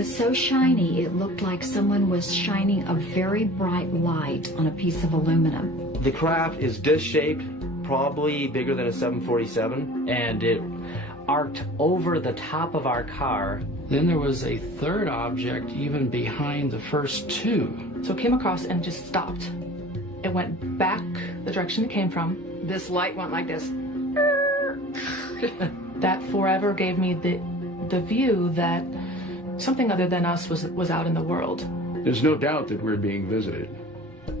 was so shiny, it looked like someone was shining a very bright light on a piece of aluminum. The craft is disc-shaped, probably bigger than a 747, and it arced over the top of our car. Then there was a third object even behind the first two. So it came across and just stopped. It went back the direction it came from. This light went like this. That forever gave me the view that something other than us was out in the world. There's no doubt that we're being visited.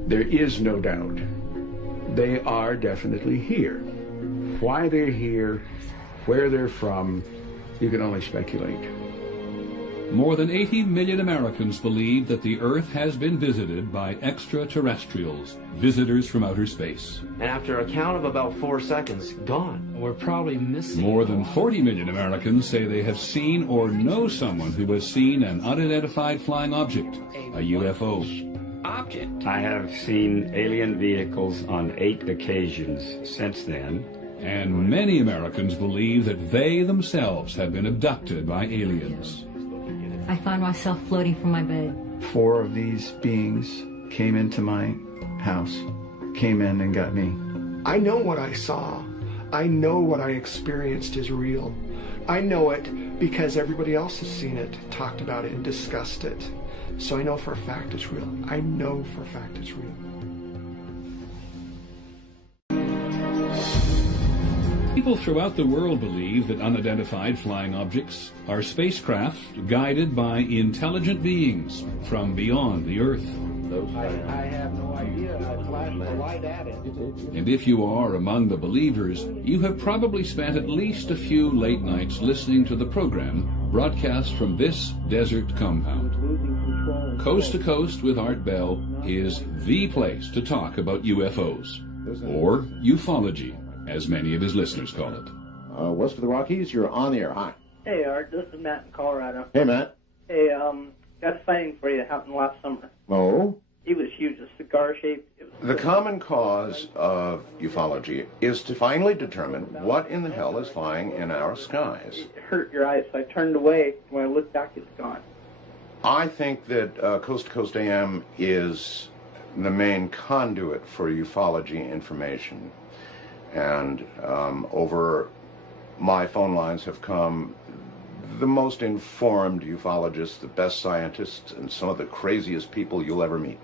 There is no doubt. They are definitely here. Why they're here, where they're from, you can only speculate. More than 80 million Americans believe that the Earth has been visited by extraterrestrials, visitors from outer space. And after a count of about 4 seconds, gone. We're probably missing. More than 40 million Americans say they have seen or know someone who has seen an unidentified flying object, a UFO. Object. I have seen alien vehicles on 8 occasions since then. And many Americans believe that they themselves have been abducted by aliens. I found myself floating from my bed. 4 of these beings came into my house, came in and got me. I know what I saw. I know what I experienced is real. I know it because everybody else has seen it, talked about it, and discussed it. So I know for a fact it's real. I know for a fact it's real. People throughout the world believe that unidentified flying objects are spacecraft guided by intelligent beings from beyond the Earth. I have no idea. I flashed the light at it. And if you are among the believers, you have probably spent at least a few late nights listening to the program broadcast from this desert compound. Coast to Coast with Art Bell is the place to talk about UFOs, or ufology, as many of his listeners call it. West of the Rockies, you're on the air. Hi. Hey, Art. This is Matt in Colorado. Hey, Matt. Hey, got a sighting for you that happened last summer. Oh? He was huge, a cigar-shaped. The common cause of ufology is to finally determine what in the hell is flying in our skies. It hurt your eyes, so I turned away. When I looked back, it's gone. I think that Coast to Coast AM is the main conduit for ufology information. And over my phone lines have come the most informed ufologists, the best scientists, and some of the craziest people you'll ever meet.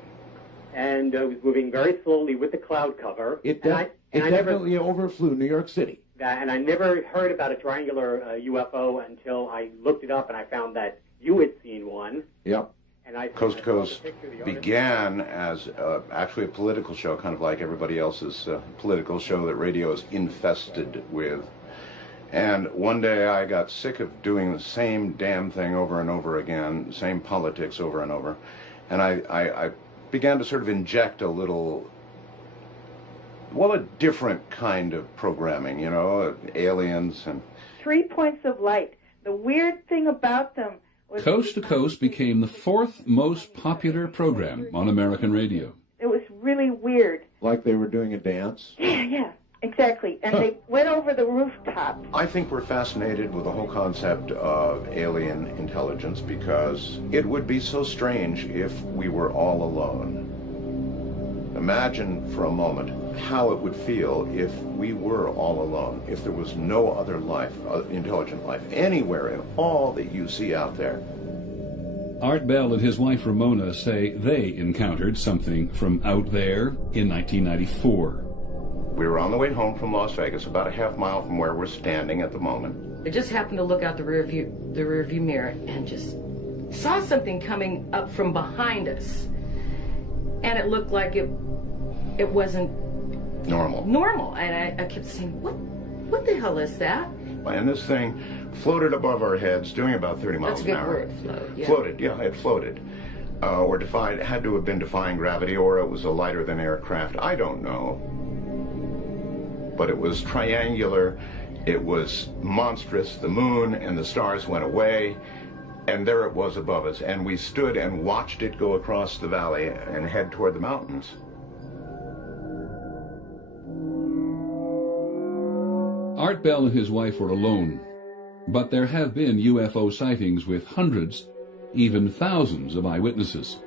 And it was moving very slowly with the cloud cover. It definitely overflew New York City. And I never heard about a triangular UFO until I looked it up and I found that you had seen one. Yep. And I Coast to Coast began as actually a political show, kind of like everybody else's political show that radio is infested with. And one day I got sick of doing the same damn thing over and over again, same politics over and over. And I began to sort of inject a little, well, a different kind of programming, you know, aliens and... 3 points of light. The weird thing about them was... Coast to Coast became the 4th most popular program on American radio. It was really weird. Like they were doing a dance? Yeah, exactly. And they went over the rooftop. I think we're fascinated with the whole concept of alien intelligence because it would be so strange if we were all alone. Imagine for a moment how it would feel if we were all alone, if there was no other life, intelligent life, anywhere in all that you see out there. Art Bell and his wife Ramona say they encountered something from out there in 1994. We were on the way home from Las Vegas, about a half mile from where we're standing at the moment. I just happened to look out the rear view mirror and just saw something coming up from behind us. And it looked like it wasn't normal. And I kept saying, what the hell is that? And this thing floated above our heads, doing about 30 miles an hour. That's a good word, float. Yeah. Floated, yeah, it floated. Or had to have been defying gravity, or it was a lighter than aircraft. I don't know. But it was triangular, it was monstrous. The moon and the stars went away, and there it was above us. And we stood and watched it go across the valley and head toward the mountains. Art Bell and his wife were alone, but there have been UFO sightings with hundreds, even thousands of eyewitnesses.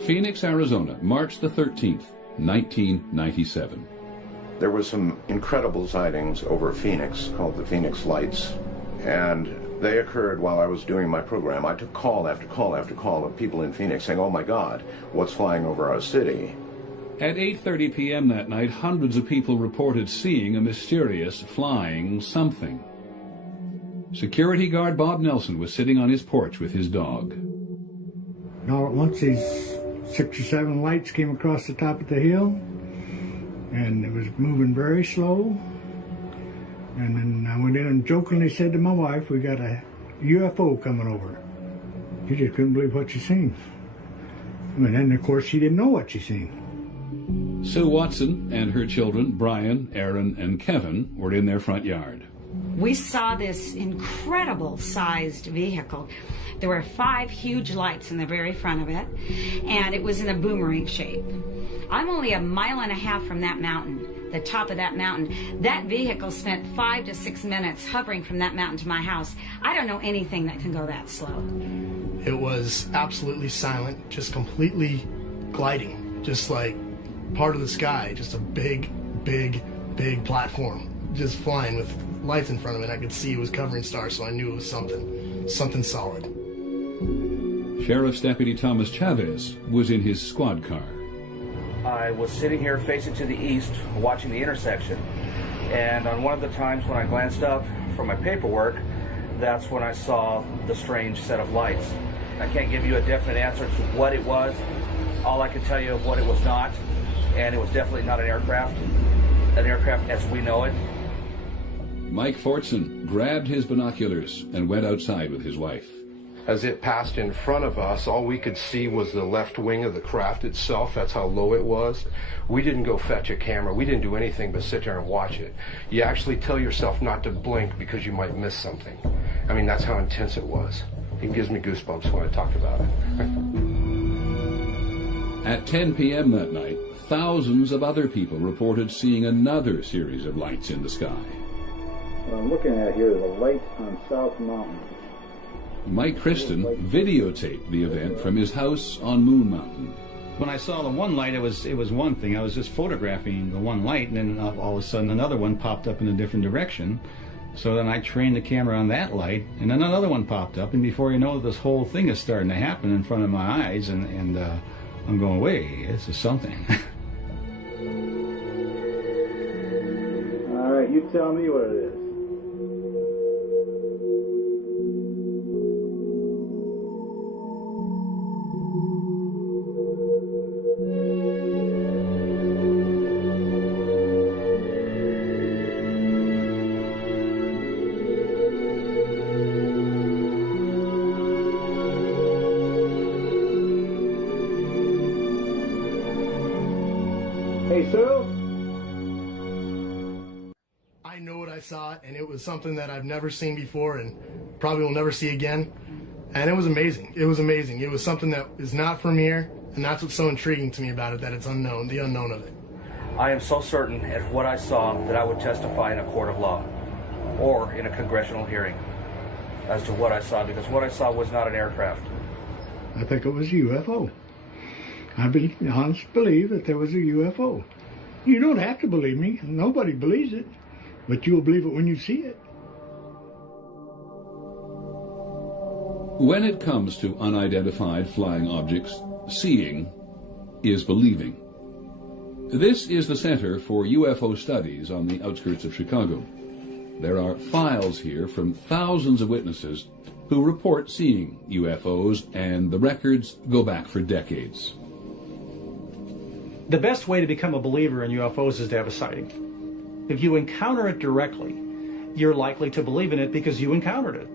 Phoenix, Arizona, March the 13th, 1997. There were some incredible sightings over Phoenix called the Phoenix Lights, and they occurred while I was doing my program. I took call after call after call of people in Phoenix saying, "Oh my God, what's flying over our city?" At 8:30 p.m. that night, hundreds of people reported seeing a mysterious flying something. Security guard Bob Nelson was sitting on his porch with his dog. All at once, these 6 or 7 lights came across the top of the hill, and it was moving very slow. And then I went in and jokingly said to my wife, "We got a UFO coming over." She just couldn't believe what she seen. And then, of course, she didn't know what she seen. Sue Watson and her children, Brian, Aaron, and Kevin, were in their front yard. We saw this incredible sized vehicle. There were 5 huge lights in the very front of it, and it was in a boomerang shape. I'm only a mile and a half from that mountain, the top of that mountain. That vehicle spent 5 to 6 minutes hovering from that mountain to my house. I don't know anything that can go that slow. It was absolutely silent, just completely gliding, just like part of the sky, just a big, big, big platform, just flying with lights in front of it. I could see it was covering stars, so I knew it was something solid. Sheriff's Deputy Thomas Chavez was in his squad car. I was sitting here facing to the east, watching the intersection, and on one of the times when I glanced up for my paperwork, that's when I saw the strange set of lights. I can't give you a definite answer to what it was. All I can tell you is what it was not, and it was definitely not an aircraft as we know it. Mike Fortson grabbed his binoculars and went outside with his wife. As it passed in front of us, all we could see was the left wing of the craft itself. That's how low it was. We didn't go fetch a camera. We didn't do anything but sit there and watch it. You actually tell yourself not to blink because you might miss something. I mean, that's how intense it was. It gives me goosebumps when I talk about it. At 10 p.m. that night, thousands of other people reported seeing another series of lights in the sky. What I'm looking at here is a light on South Mountain. Mike Christen videotaped the event from his house on Moon Mountain. When I saw the one light, it was one thing. I was just photographing the one light, and then all of a sudden another one popped up in a different direction. So then I trained the camera on that light, and then another one popped up, and before you know it, this whole thing is starting to happen in front of my eyes, and I'm going, wait, this is something. All right, you tell me what it is. Hey, Sue? I know what I saw, and it was something that I've never seen before and probably will never see again. And it was amazing. It was amazing. It was something that is not from here, and that's what's so intriguing to me about it, that it's unknown, the unknown of it. I am so certain at what I saw that I would testify in a court of law or in a congressional hearing as to what I saw, because what I saw was not an aircraft. I think it was a UFO. I honestly believe that there was a UFO. You don't have to believe me. Nobody believes it. But you'll believe it when you see it. When it comes to unidentified flying objects, seeing is believing. This is the Center for UFO Studies on the outskirts of Chicago. There are files here from thousands of witnesses who report seeing UFOs, and the records go back for decades. The best way to become a believer in UFOs is to have a sighting. If you encounter it directly, you're likely to believe in it because you encountered it.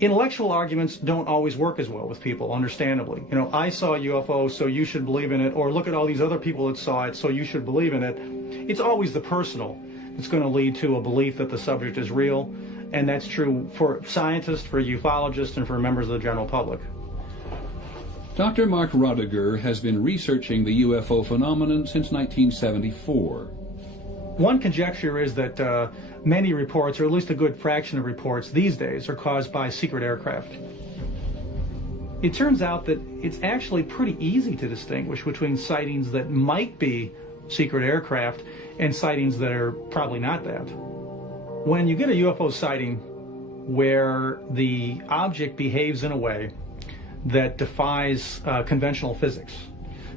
Intellectual arguments don't always work as well with people, understandably. You know, I saw a UFO, so you should believe in it, or look at all these other people that saw it, so you should believe in it. It's always the personal that's going to lead to a belief that the subject is real, and that's true for scientists, for ufologists, and for members of the general public. Dr. Mark Rodiger has been researching the UFO phenomenon since 1974. One conjecture is that many reports, or at least a good fraction of reports these days, are caused by secret aircraft. It turns out that it's actually pretty easy to distinguish between sightings that might be secret aircraft and sightings that are probably not that. When you get a UFO sighting where the object behaves in a way that defies conventional physics,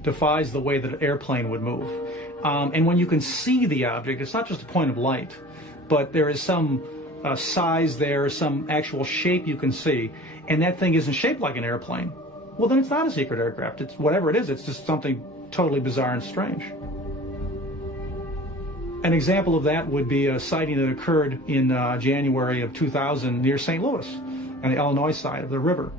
defies the way that an airplane would move, and when you can see the object, it's not just a point of light, but there is some size there, some actual shape you can see, and that thing isn't shaped like an airplane, well, then it's not a secret aircraft. It's whatever it is, it's just something totally bizarre and strange. An example of that would be a sighting that occurred in January of 2000 near St. Louis on the Illinois side of the river.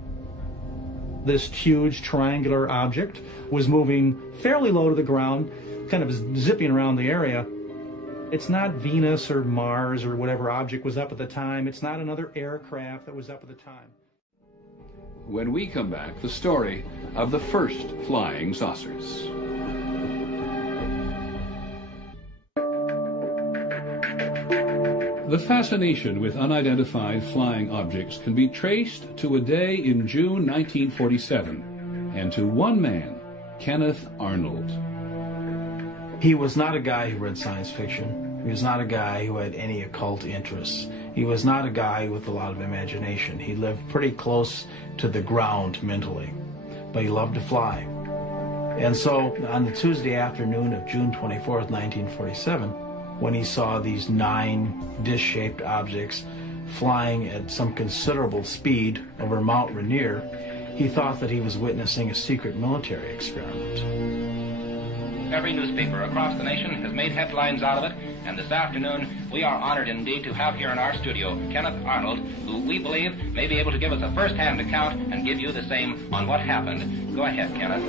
This huge triangular object was moving fairly low to the ground, kind of zipping around the area. It's not Venus or Mars or whatever object was up at the time. It's not another aircraft that was up at the time. When we come back, the story of the first flying saucers. The fascination with unidentified flying objects can be traced to a day in June 1947 and to one man, Kenneth Arnold. He was not a guy who read science fiction. He was not a guy who had any occult interests. He was not a guy with a lot of imagination. He lived pretty close to the ground mentally, but he loved to fly. And so on the Tuesday afternoon of June 24th, 1947, when he saw these 9 dish-shaped objects flying at some considerable speed over Mount Rainier, he thought that he was witnessing a secret military experiment. Every newspaper across the nation has made headlines out of it, and this afternoon we are honored indeed to have here in our studio Kenneth Arnold, who we believe may be able to give us a first-hand account and give you the same on what happened. Go ahead, Kenneth.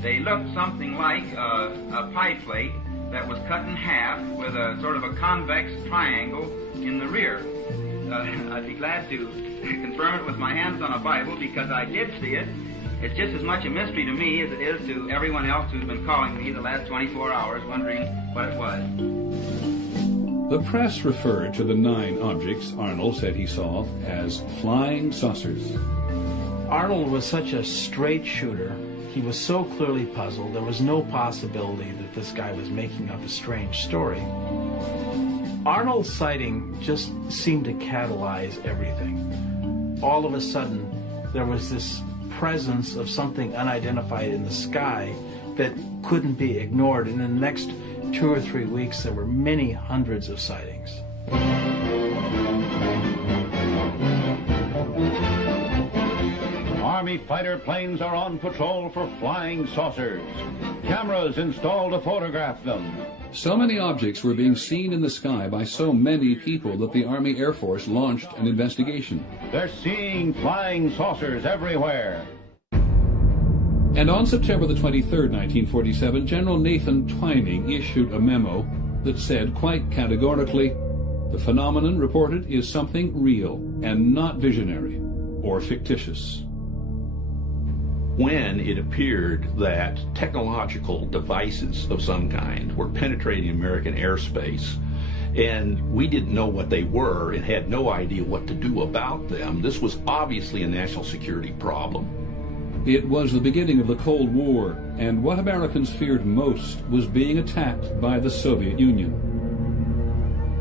They looked something like a pie plate that was cut in half with a sort of a convex triangle in the rear. I'd be glad to confirm it with my hands on a Bible because I did see it. It's just as much a mystery to me as it is to everyone else who's been calling me the last 24 hours wondering what it was. The press referred to the 9 objects Arnold said he saw as flying saucers. Arnold was such a straight shooter. He was so clearly puzzled. There was no possibility that this guy was making up a strange story. Arnold's sighting just seemed to catalyze everything. All of a sudden, there was this presence of something unidentified in the sky that couldn't be ignored. And in the next 2 or 3 weeks, there were many hundreds of sightings. Army fighter planes are on patrol for flying saucers. Cameras installed to photograph them. So many objects were being seen in the sky by so many people that the Army Air Force launched an investigation. They're seeing flying saucers everywhere. And on September the 23rd, 1947, General Nathan Twining issued a memo that said quite categorically, the phenomenon reported is something real and not visionary or fictitious. When it appeared that technological devices of some kind were penetrating American airspace, and we didn't know what they were and had no idea what to do about them, this was obviously a national security problem. It was the beginning of the Cold War, and what Americans feared most was being attacked by the Soviet Union.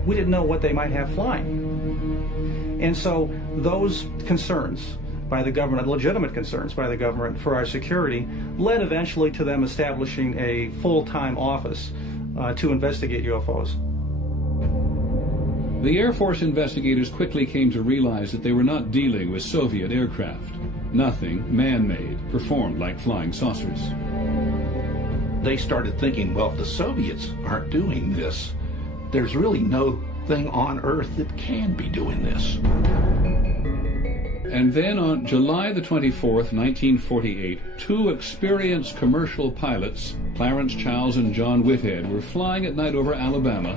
We didn't know what they might have flying. And so those concerns by the government, legitimate concerns by the government for our security, led eventually to them establishing a full-time office to investigate UFOs. The Air Force investigators quickly came to realize that they were not dealing with Soviet aircraft. Nothing man-made performed like flying saucers. They started thinking, well, if the Soviets aren't doing this, there's really no thing on Earth that can be doing this. And then on July the 24th, 1948, 2 experienced commercial pilots, Clarence Childs and John Whitehead, were flying at night over Alabama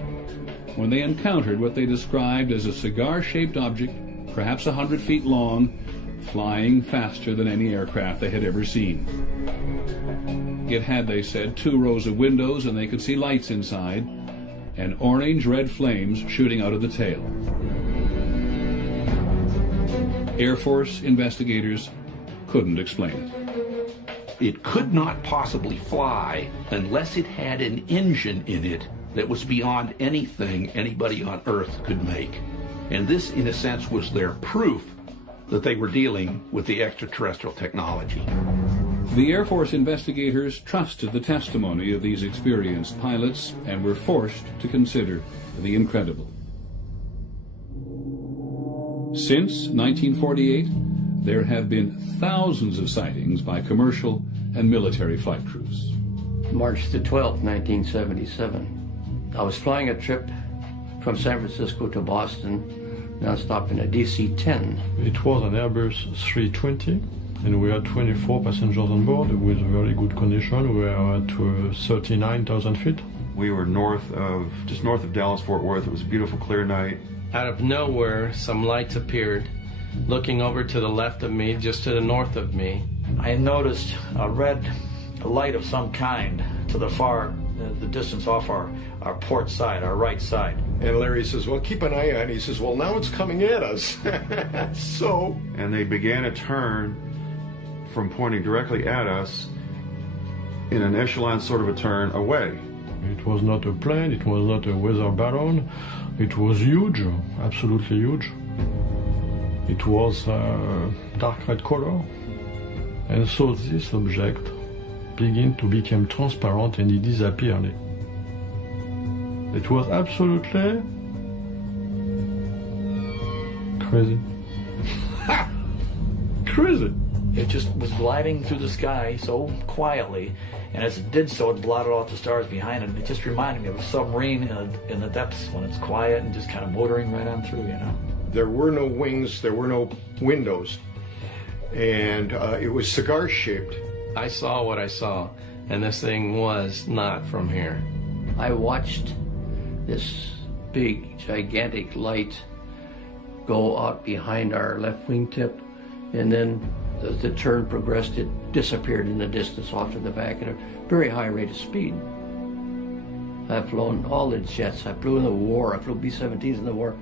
when they encountered what they described as a cigar-shaped object, perhaps 100 feet long, flying faster than any aircraft they had ever seen. It had, they said, 2 rows of windows and they could see lights inside, and orange-red flames shooting out of the tail. Air Force investigators couldn't explain it. It could not possibly fly unless it had an engine in it that was beyond anything anybody on Earth could make. And this, in a sense, was their proof that they were dealing with the extraterrestrial technology. The Air Force investigators trusted the testimony of these experienced pilots and were forced to consider the incredible. Since 1948, there have been thousands of sightings by commercial and military flight crews. March the 12th, 1977. I was flying a trip from San Francisco to Boston, non-stop in a DC-10. It was an Airbus 320, and we had 24 passengers on board with very good condition. We were at 39,000 feet. We were just north of Dallas-Fort Worth. It was a beautiful, clear night. Out of nowhere, some lights appeared, looking over to the left of me, just to the north of me. I noticed a red light of some kind to the far, the distance off our port side, our right side. And Larry says, well, keep an eye on it. He says, well, now it's coming at us. So. And they began a turn from pointing directly at us in an echelon sort of a turn away. It was not a plane, it was not a weather balloon. It was huge, absolutely huge. It was dark red color. And so this object began to become transparent and it disappeared. It was absolutely crazy. Crazy. It just was gliding through the sky so quietly, and as it did so, it blotted out the stars behind it. It just reminded me of a submarine in the depths when it's quiet and just kind of motoring right on through, you know. There were no wings, there were no windows, and it was cigar-shaped. I saw what I saw, and this thing was not from here. I watched this big, gigantic light go out behind our left wingtip, and then as the turn progressed, it disappeared in the distance off to the back at a very high rate of speed. I've flown all the jets. I flew in the war. I flew B-17s in the war.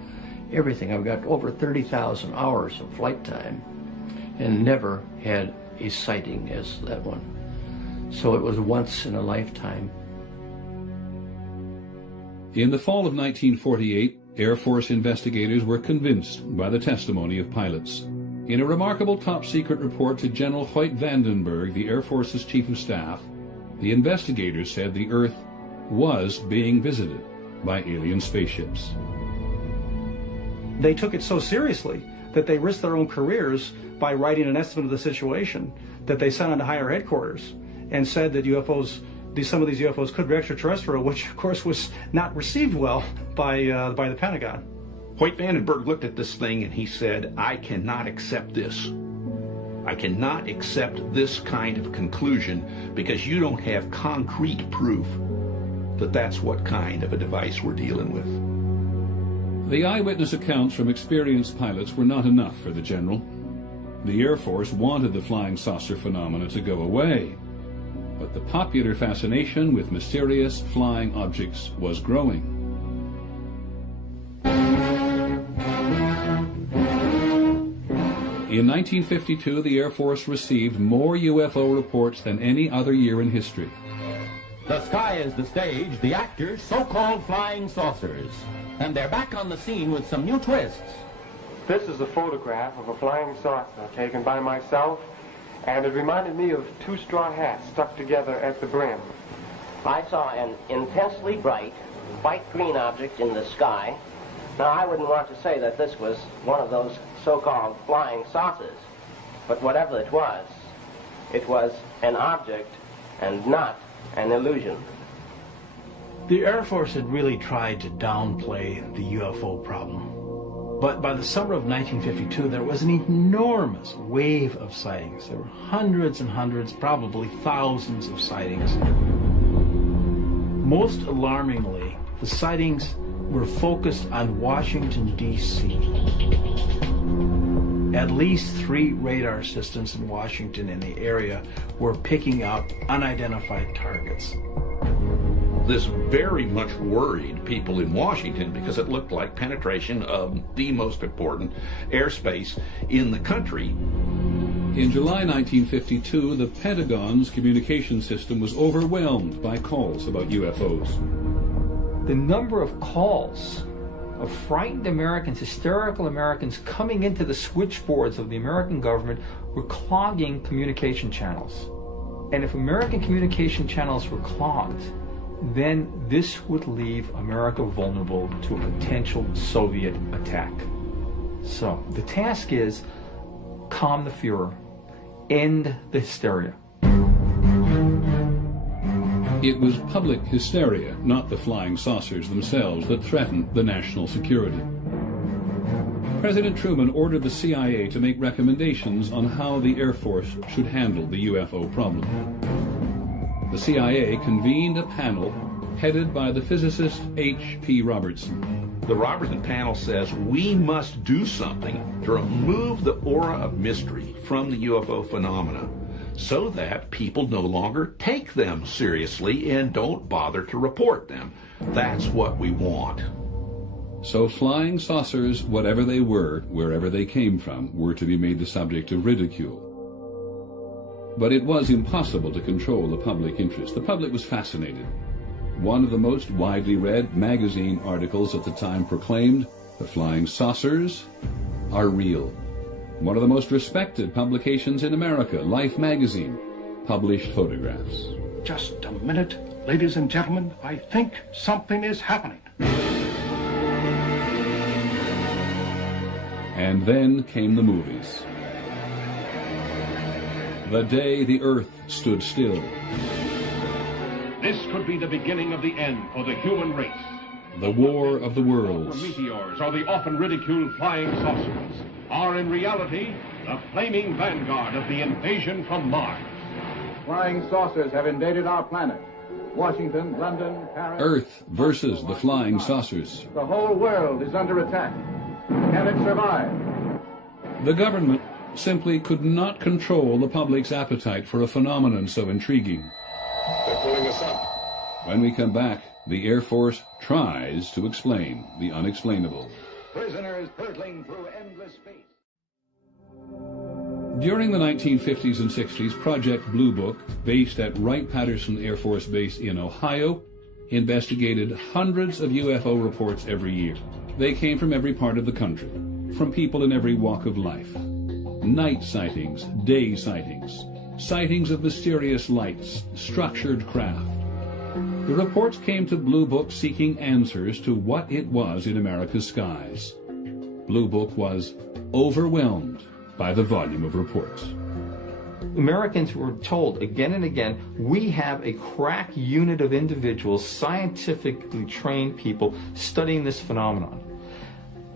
Everything. I've got over 30,000 hours of flight time and never had a sighting as that one. So it was once in a lifetime. In the fall of 1948, Air Force investigators were convinced by the testimony of pilots. In a remarkable top-secret report to General Hoyt Vandenberg, the Air Force's Chief of Staff, the investigators said the Earth was being visited by alien spaceships. They took it so seriously that they risked their own careers by writing an estimate of the situation that they sent on to higher headquarters and said that some of these UFOs could be extraterrestrial, which of course was not received well by the Pentagon. Hoyt Vandenberg looked at this thing and he said, I cannot accept this. I cannot accept this kind of conclusion because you don't have concrete proof that that's what kind of a device we're dealing with. The eyewitness accounts from experienced pilots were not enough for the general. The Air Force wanted the flying saucer phenomena to go away, but the popular fascination with mysterious flying objects was growing. In 1952, the Air Force received more UFO reports than any other year in history. The sky is the stage, the actors, so-called flying saucers. And they're back on the scene with some new twists. This is a photograph of a flying saucer taken by myself, and it reminded me of two straw hats stuck together at the brim. I saw an intensely bright, white-green object in the sky. Now, I wouldn't want to say that this was one of those so-called flying saucers, but whatever it was an object and not an illusion. The Air Force had really tried to downplay the UFO problem. But by the summer of 1952, there was an enormous wave of sightings. There were hundreds and hundreds, probably thousands of sightings. Most alarmingly, the sightings were focused on Washington, D.C. At least 3 radar systems in Washington and the area were picking up unidentified targets. This very much worried people in Washington because it looked like penetration of the most important airspace in the country. In July 1952, the Pentagon's communication system was overwhelmed by calls about UFOs. The number of calls of frightened Americans, hysterical Americans coming into the switchboards of the American government were clogging communication channels. And if American communication channels were clogged, then this would leave America vulnerable to a potential Soviet attack. So the task is calm the Fuhrer, end the hysteria. It was public hysteria, not the flying saucers themselves, that threatened the national security. President Truman ordered the CIA to make recommendations on how the Air Force should handle the UFO problem. The CIA convened a panel headed by the physicist H.P. Robertson. The Robertson panel says we must do something to remove the aura of mystery from the UFO phenomena so that people no longer take them seriously and don't bother to report them. That's what we want. So flying saucers, whatever they were, wherever they came from, were to be made the subject of ridicule. But it was impossible to control the public interest. The public was fascinated. One of the most widely read magazine articles at the time proclaimed, "The flying saucers are real." One of the most respected publications in America, Life magazine, published photographs. Just a minute, ladies and gentlemen. I think something is happening. And then came the movies. The day the Earth stood still. This could be the beginning of the end for the human race. The War of the Worlds. The meteors, or the often ridiculed flying saucers, are in reality the flaming vanguard of the invasion from Mars. Flying saucers have invaded our planet. Washington, London, Paris... Earth versus the flying saucers. The whole world is under attack. Can it survive? The government simply could not control the public's appetite for a phenomenon so intriguing. They're pulling us up. When we come back, the Air Force tries to explain the unexplainable. Prisoners hurtling through endless space. During the 1950s and 60s, Project Blue Book, based at Wright-Patterson Air Force Base in Ohio, investigated hundreds of UFO reports every year. They came from every part of the country, from people in every walk of life. Night sightings, day sightings, sightings of mysterious lights, structured craft. The reports came to Blue Book seeking answers to what it was in America's skies. Blue Book was overwhelmed by the volume of reports. Americans were told again and again, we have a crack unit of individuals, scientifically trained people studying this phenomenon.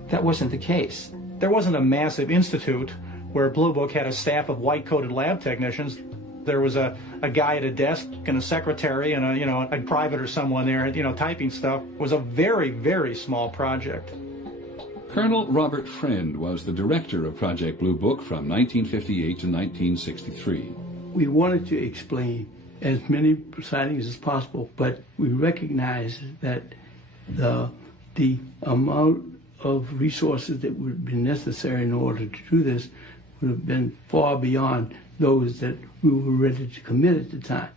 That wasn't the case. There wasn't a massive institute where Blue Book had a staff of white-coated lab technicians. There was a guy at a desk and a secretary and a private or someone there, typing stuff. It was a very, very small project. Colonel Robert Friend was the director of Project Blue Book from 1958 to 1963. We wanted to explain as many sightings as possible, but we recognized that the amount of resources that would have been necessary in order to do this would have been far beyond those that we were ready to commit at the time.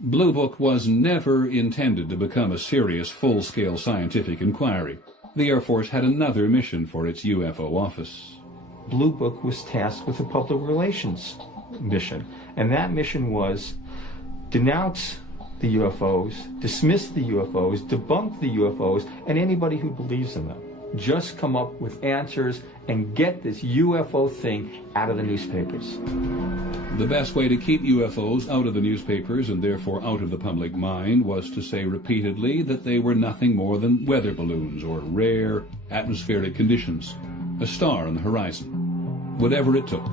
Blue Book was never intended to become a serious, full-scale scientific inquiry. The Air Force had another mission for its UFO office. Blue Book was tasked with a public relations mission, and that mission was denounce the UFOs, dismiss the UFOs, debunk the UFOs, and anybody who believes in them. Just come up with answers and get this UFO thing out of the newspapers. The best way to keep UFOs out of the newspapers and therefore out of the public mind was to say repeatedly that they were nothing more than weather balloons or rare atmospheric conditions, a star on the horizon, whatever it took.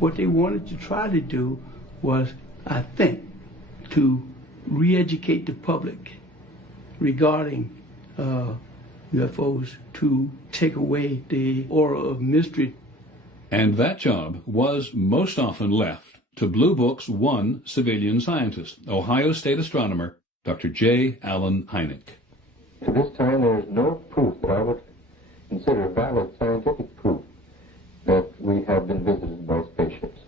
What they wanted to try to do was, I think, to re-educate the public regarding UFOs, to take away the aura of mystery. And that job was most often left to Blue Book's one civilian scientist, Ohio State astronomer Dr. J. Allen Hynek. To this time, there is no proof that I would consider valid scientific proof that we have been visited by spaceships.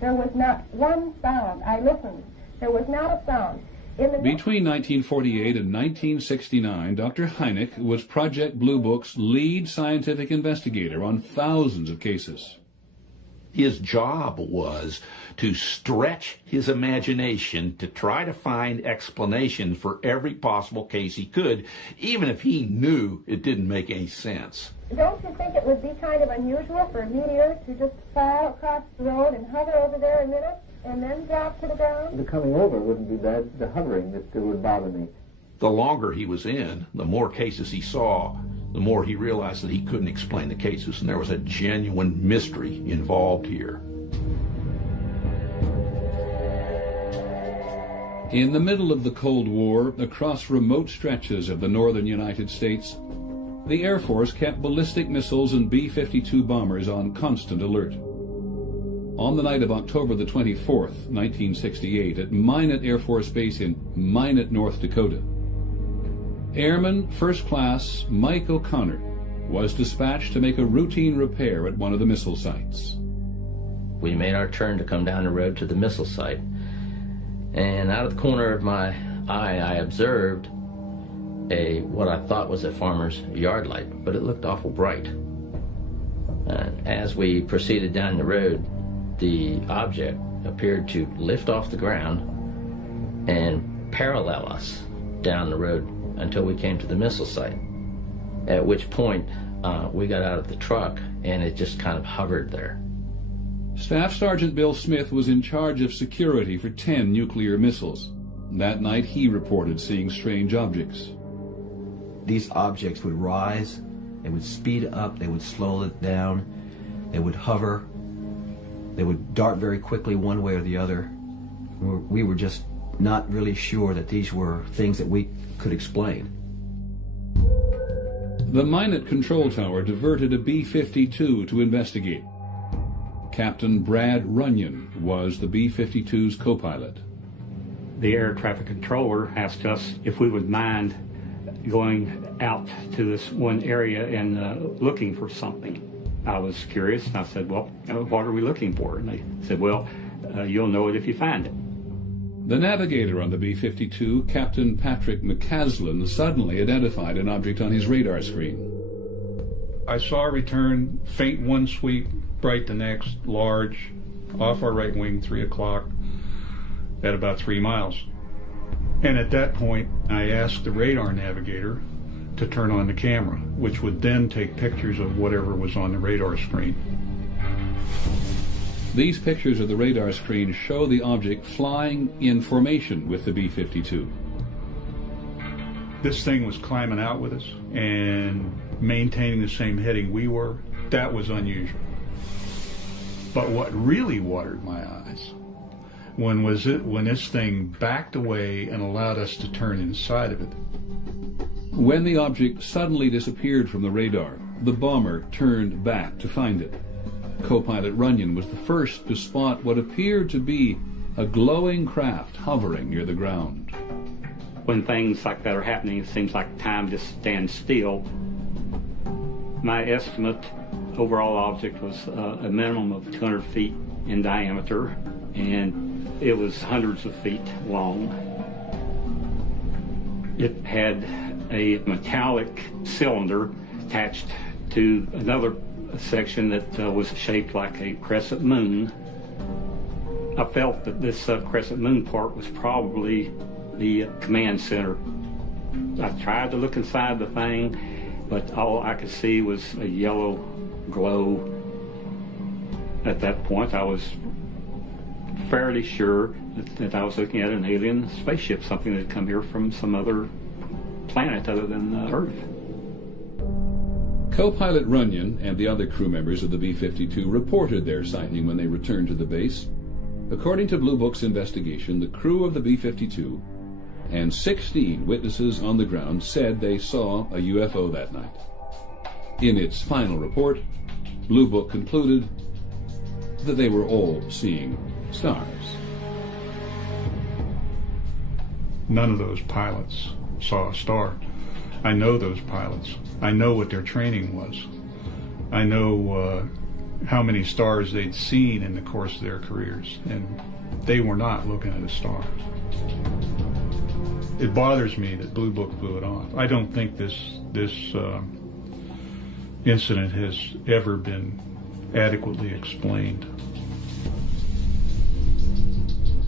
There was not one sound. I listened. There was not a sound. Between 1948 and 1969, Dr. Hynek was Project Blue Book's lead scientific investigator on thousands of cases. His job was to stretch his imagination to try to find explanations for every possible case he could, even if he knew it didn't make any sense. Don't you think it would be kind of unusual for a meteor to just fly across the road and hover over there a minute and then drop to the ground? The coming over wouldn't be bad. The hovering that would bother me. The longer he was in, the more cases he saw, the more he realized that he couldn't explain the cases, and there was a genuine mystery involved here. In the middle of the Cold War, across remote stretches of the northern United States, the Air Force kept ballistic missiles and B-52 bombers on constant alert. On the night of October the 24th, 1968, at Minot Air Force Base in Minot, North Dakota, Airman First Class Mike O'Connor was dispatched to make a routine repair at one of the missile sites. We made our turn to come down the road to the missile site, and out of the corner of my eye I observed what I thought was a farmer's yard light, but it looked awful bright. As we proceeded down the road, the object appeared to lift off the ground and parallel us down the road until we came to the missile site, at which point we got out of the truck and it just kind of hovered there. Staff Sergeant Bill Smith was in charge of security for 10 nuclear missiles. That night he reported seeing strange objects. These objects would rise, they would speed up, they would slow it down, they would hover, they would dart very quickly one way or the other. We were just not really sure that these were things that we could explain. The Minot control tower diverted a B-52 to investigate. Captain Brad Runyon was the B-52's co-pilot. The air traffic controller asked us if we would mind going out to this one area and looking for something. I was curious, and I said, well, what are we looking for? And they said, well, you'll know it if you find it. The navigator on the B-52, Captain Patrick McCaslin, suddenly identified an object on his radar screen. I saw a return, faint one sweep, bright the next, large, off our right wing, 3 o'clock, at about 3 miles. And at that point, I asked the radar navigator to turn on the camera, which would then take pictures of whatever was on the radar screen. These pictures of the radar screen show the object flying in formation with the B-52. This thing was climbing out with us and maintaining the same heading we were. That was unusual. But what really watered my eyes when this thing backed away and allowed us to turn inside of it. When the object suddenly disappeared from the radar, the bomber turned back to find it. Co-pilot Runyon was the first to spot what appeared to be a glowing craft hovering near the ground. When things like that are happening, it seems like time just stands still. My estimate, overall object was a minimum of 200 feet in diameter, and it was hundreds of feet long. It had a metallic cylinder attached to another section that was shaped like a crescent moon. I felt that this crescent moon part was probably the command center. I tried to look inside the thing, but all I could see was a yellow glow. At that point, I was fairly sure that I was looking at an alien spaceship, something that had come here from some other planet other than Earth. Co-pilot Runyon and the other crew members of the B-52 reported their sighting when they returned to the base. According to Blue Book's investigation, the crew of the B-52 and 16 witnesses on the ground said they saw a UFO that night. In its final report, Blue Book concluded that they were all seeing stars. None of those pilots saw a star. I know those pilots. I know what their training was. I know how many stars they'd seen in the course of their careers, and they were not looking at a star. It bothers me that Blue Book blew it off. I don't think this incident has ever been adequately explained.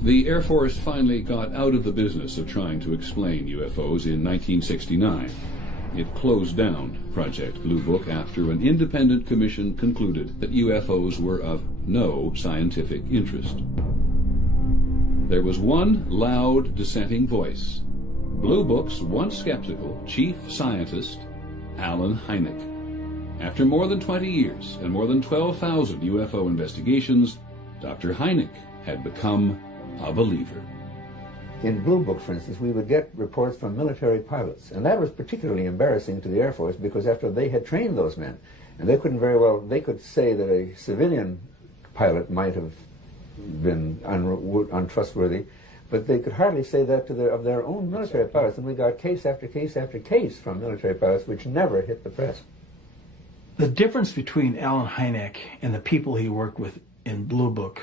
The Air Force finally got out of the business of trying to explain UFOs in 1969. It closed down Project Blue Book after an independent commission concluded that UFOs were of no scientific interest. There was one loud dissenting voice: Blue Book's once skeptical chief scientist, Allen Hynek. After more than 20 years and more than 12,000 UFO investigations, Dr. Hynek had become a believer. In Blue Book, for instance, we would get reports from military pilots, and that was particularly embarrassing to the Air Force because after they had trained those men, and they couldn't very well, they could say that a civilian pilot might have been untrustworthy, but they could hardly say that to of their own military pilots, and we got case after case after case from military pilots which never hit the press. The difference between Allen Hynek and the people he worked with in Blue Book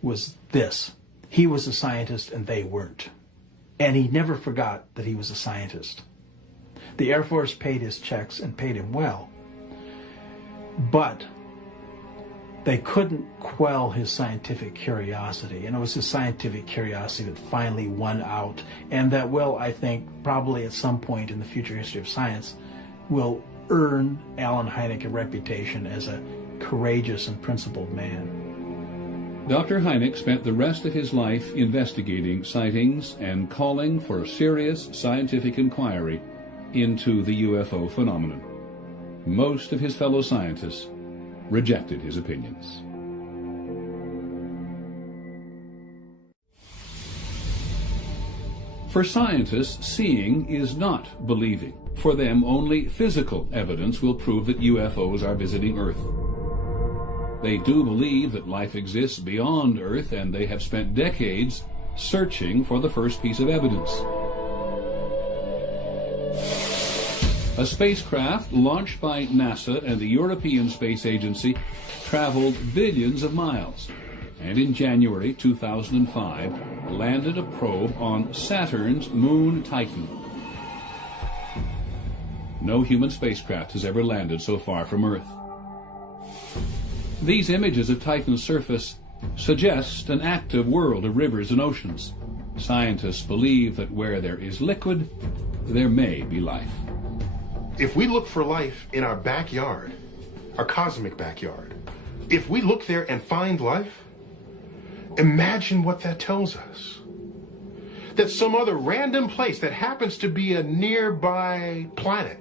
was this. He was a scientist and they weren't. And he never forgot that he was a scientist. The Air Force paid his checks and paid him well. But they couldn't quell his scientific curiosity. And it was his scientific curiosity that finally won out. And that will, I think, probably at some point in the future history of science, will earn Allen Hynek a reputation as a courageous and principled man. Dr. Hynek spent the rest of his life investigating sightings and calling for a serious scientific inquiry into the UFO phenomenon. Most of his fellow scientists rejected his opinions. For scientists, seeing is not believing. For them, only physical evidence will prove that UFOs are visiting Earth. They do believe that life exists beyond Earth, and they have spent decades searching for the first piece of evidence. A spacecraft launched by NASA and the European Space Agency traveled billions of miles, and in January 2005 landed a probe on Saturn's moon Titan. No human spacecraft has ever landed so far from Earth. These images of Titan's surface suggest an active world of rivers and oceans. Scientists believe that where there is liquid, there may be life. If we look for life in our backyard, our cosmic backyard, if we look there and find life, imagine what that tells us. That some other random place that happens to be a nearby planet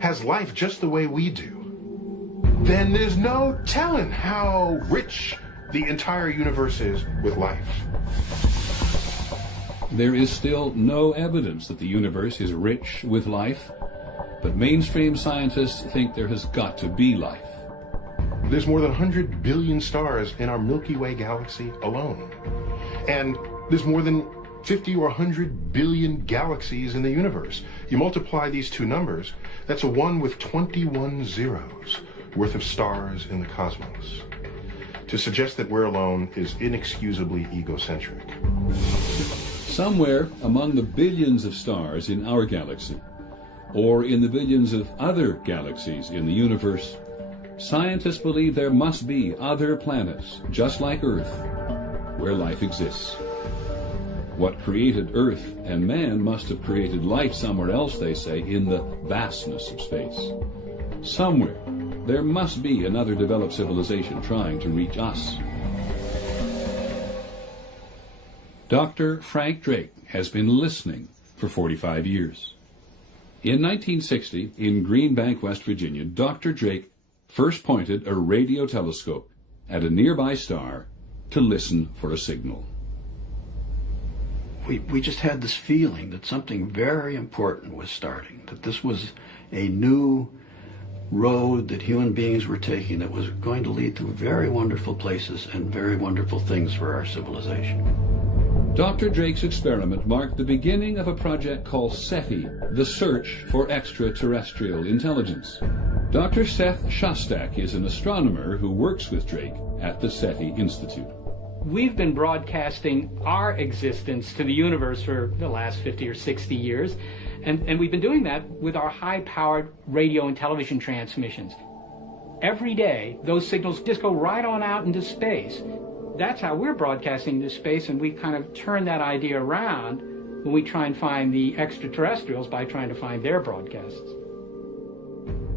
has life just the way we do. Then there's no telling how rich the entire universe is with life. There is still no evidence that the universe is rich with life, but mainstream scientists think there has got to be life. There's more than 100 billion stars in our Milky Way galaxy alone. And there's more than 50 or 100 billion galaxies in the universe. You multiply these two numbers, that's a 1 with 21 zeros worth of stars in the cosmos. To suggest that we're alone is inexcusably egocentric. Somewhere among the billions of stars in our galaxy, or in the billions of other galaxies in the universe, scientists believe there must be other planets, just like Earth, where life exists. What created Earth and man must have created life somewhere else, they say, in the vastness of space. Somewhere there must be another developed civilization trying to reach us. Dr. Frank Drake has been listening for 45 years. In 1960, in Green Bank, West Virginia, Dr. Drake first pointed a radio telescope at a nearby star to listen for a signal. We just had this feeling that something very important was starting, that this was a new road that human beings were taking that was going to lead to very wonderful places and very wonderful things for our civilization. Dr. Drake's experiment marked the beginning of a project called SETI, the Search for Extraterrestrial Intelligence. Dr. Seth Shostak is an astronomer who works with Drake at the SETI Institute. We've been broadcasting our existence to the universe for the last 50 or 60 years, and we've been doing that with our high-powered radio and television transmissions. Every day, those signals just go right on out into space. That's how we're broadcasting into space, and we kind of turn that idea around when we try and find the extraterrestrials by trying to find their broadcasts.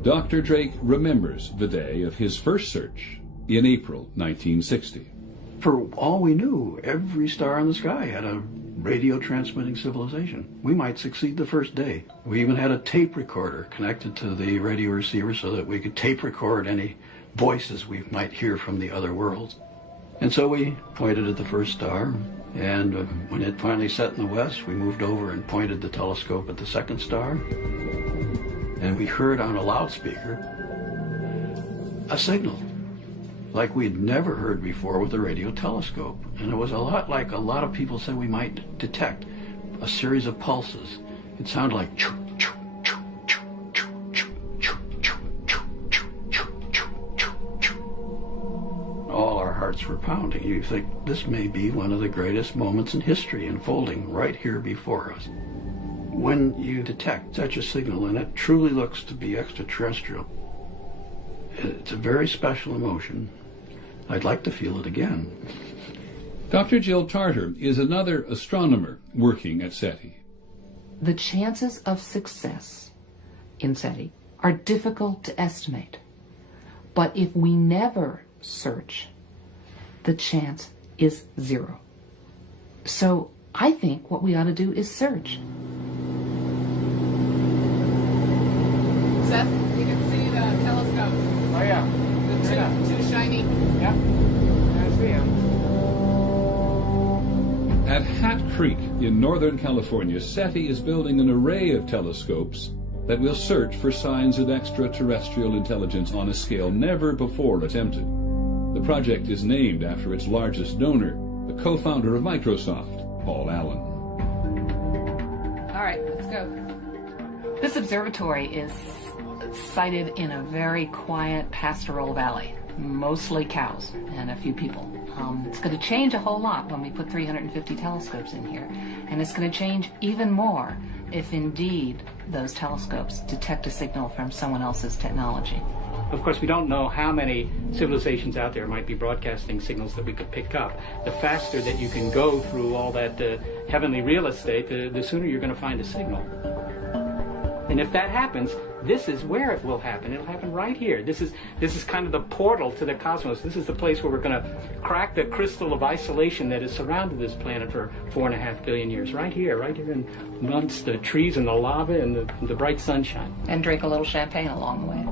Dr. Drake remembers the day of his first search in April 1960. For all we knew, every star in the sky had a radio transmitting civilization. We might succeed the first day. We even had a tape recorder connected to the radio receiver so that we could tape record any voices we might hear from the other worlds. And so we pointed at the first star, and when it finally set in the west, we moved over and pointed the telescope at the second star, and we heard on a loudspeaker a signal like we'd never heard before with a radio telescope. And it was a lot like a lot of people said we might detect, a series of pulses. It sounded like choo, choo, choo, choo, choo, choo, choo, choo, choo, choo, choo, choo. All our hearts were pounding. You think this may be one of the greatest moments in history unfolding right here before us. When you detect such a signal, and it truly looks to be extraterrestrial, it's a very special emotion. I'd like to feel it again. Dr. Jill Tarter is another astronomer working at SETI. The chances of success in SETI are difficult to estimate. But if we never search, the chance is 0. So I think what we ought to do is search. Seth, you can see the telescope. Oh, yeah. Too shiny. Yeah. I see him. At Hat Creek in Northern California, SETI is building an array of telescopes that will search for signs of extraterrestrial intelligence on a scale never before attempted. The project is named after its largest donor, the co-founder of Microsoft, Paul Allen. All right, let's go. This observatory is sited in a very quiet pastoral valley, mostly cows and a few people. It's going to change a whole lot when we put 350 telescopes in here, and it's going to change even more if indeed those telescopes detect a signal from someone else's technology. Of course, we don't know how many civilizations out there might be broadcasting signals that we could pick up. The faster that you can go through all that heavenly real estate, the sooner you're going to find a signal. And if that happens, this is where it will happen. It'll happen right here. This is kind of the portal to the cosmos. This is the place where we're going to crack the crystal of isolation that has surrounded this planet for 4.5 billion years. Right here amongst the trees and the lava and the bright sunshine. And drink a little champagne along the way.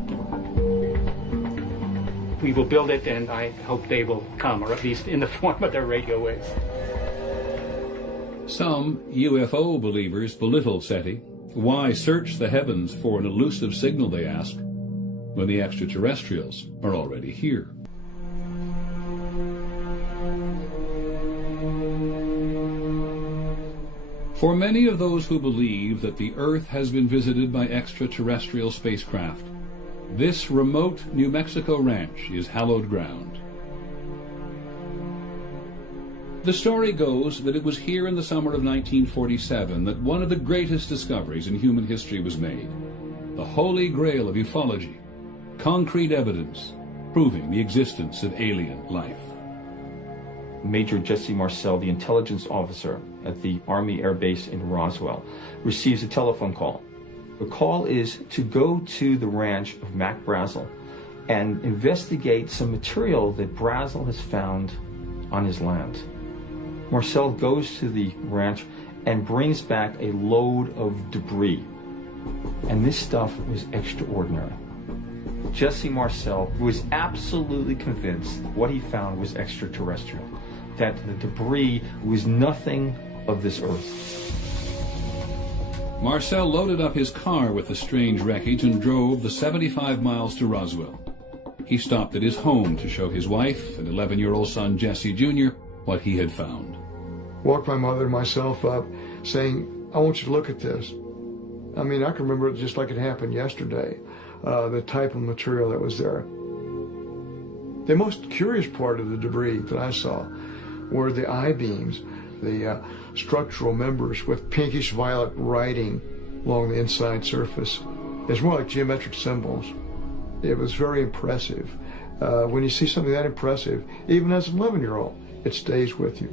We will build it, and I hope they will come, or at least in the form of their radio waves. Some UFO believers belittle SETI. Why search the heavens for an elusive signal, they ask, when the extraterrestrials are already here? For many of those who believe that the Earth has been visited by extraterrestrial spacecraft, this remote New Mexico ranch is hallowed ground. The story goes that it was here in the summer of 1947 that one of the greatest discoveries in human history was made. The holy grail of ufology, concrete evidence proving the existence of alien life. Major Jesse Marcel, the intelligence officer at the Army Air Base in Roswell, receives a telephone call. The call is to go to the ranch of Mac Brazel and investigate some material that Brazel has found on his land. Marcel goes to the ranch and brings back a load of debris. And this stuff was extraordinary. Jesse Marcel was absolutely convinced what he found was extraterrestrial, that the debris was nothing of this Earth. Marcel loaded up his car with the strange wreckage and drove the 75 miles to Roswell. He stopped at his home to show his wife and 11-year-old son Jesse Jr. what he had found. Woke my mother and myself up saying, I want you to look at this. I mean, I can remember it just like it happened yesterday. the type of material that was there. The most curious part of the debris that I saw were the I-beams, the structural members with pinkish violet writing along the inside surface. It's more like geometric symbols. It was very impressive. When you see something that impressive, even as an 11-year-old, it stays with you.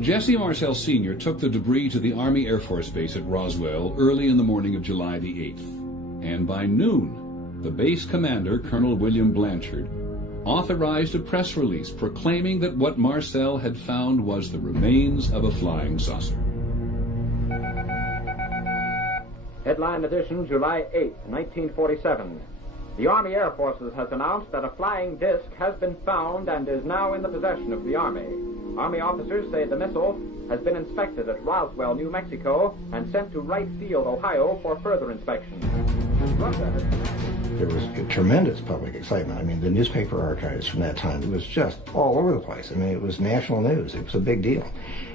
Jesse Marcel Sr. took the debris to the Army Air Force Base at Roswell early in the morning of July the 8th. And by noon, the base commander, Colonel William Blanchard, authorized a press release proclaiming that what Marcel had found was the remains of a flying saucer. Headline edition, July 8, 1947. The Army Air Forces has announced that a flying disc has been found and is now in the possession of the Army. Army officers say the missile has been inspected at Roswell, New Mexico, and sent to Wright Field, Ohio, for further inspection. There was tremendous public excitement. I mean, the newspaper archives from that time, it was just all over the place. I mean, it was national news. It was a big deal.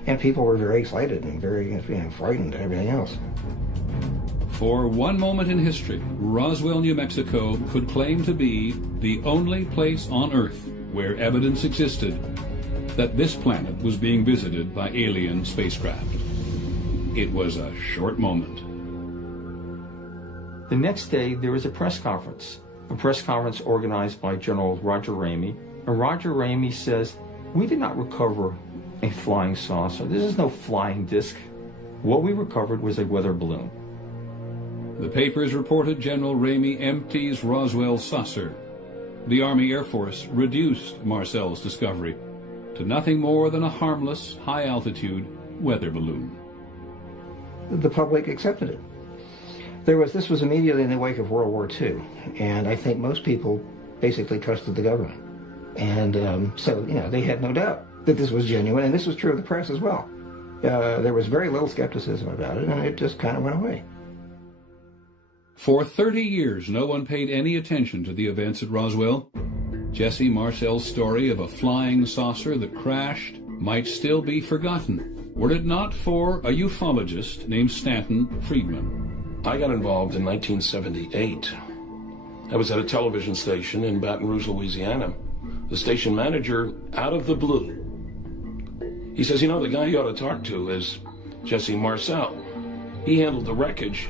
And people were very excited and very frightened and everything else. For one moment in history, Roswell, New Mexico could claim to be the only place on Earth where evidence existed that this planet was being visited by alien spacecraft. It was a short moment. The next day, there was a press conference organized by General Roger Ramey. And Roger Ramey says, "We did not recover a flying saucer. This is no flying disc. What we recovered was a weather balloon." The papers reported General Ramey empties Roswell saucer. The Army Air Force reduced Marcel's discovery to nothing more than a harmless, high-altitude weather balloon. The public accepted it. This was immediately in the wake of World War II, and I think most people basically trusted the government. And so, they had no doubt that this was genuine, and this was true of the press as well. There was very little skepticism about it, and it just kind of went away. For 30 years, no one paid any attention to the events at Roswell. Jesse Marcel's story of a flying saucer that crashed might still be forgotten, were it not for a ufologist named Stanton Friedman. I got involved in 1978. I was at a television station in Baton Rouge, Louisiana. The station manager, out of the blue, he says, the guy you ought to talk to is Jesse Marcel. He handled the wreckage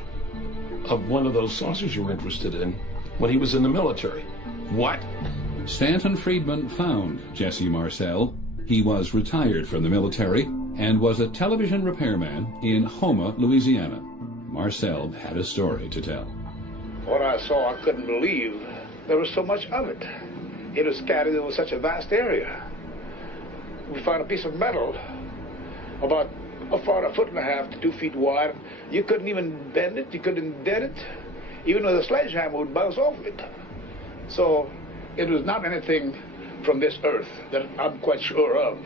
of one of those saucers you were interested in when he was in the military. What? Stanton Friedman found Jesse Marcel. He was retired from the military and was a television repairman in Houma, Louisiana. Marcel had a story to tell. What I saw, I couldn't believe there was so much of it. It was scattered over such a vast area. We found a piece of metal about a 1.5 to 2 feet wide. You couldn't even bend it, you couldn't dent it. Even with a sledgehammer would bounce off it. So it was not anything from this earth that I'm quite sure of.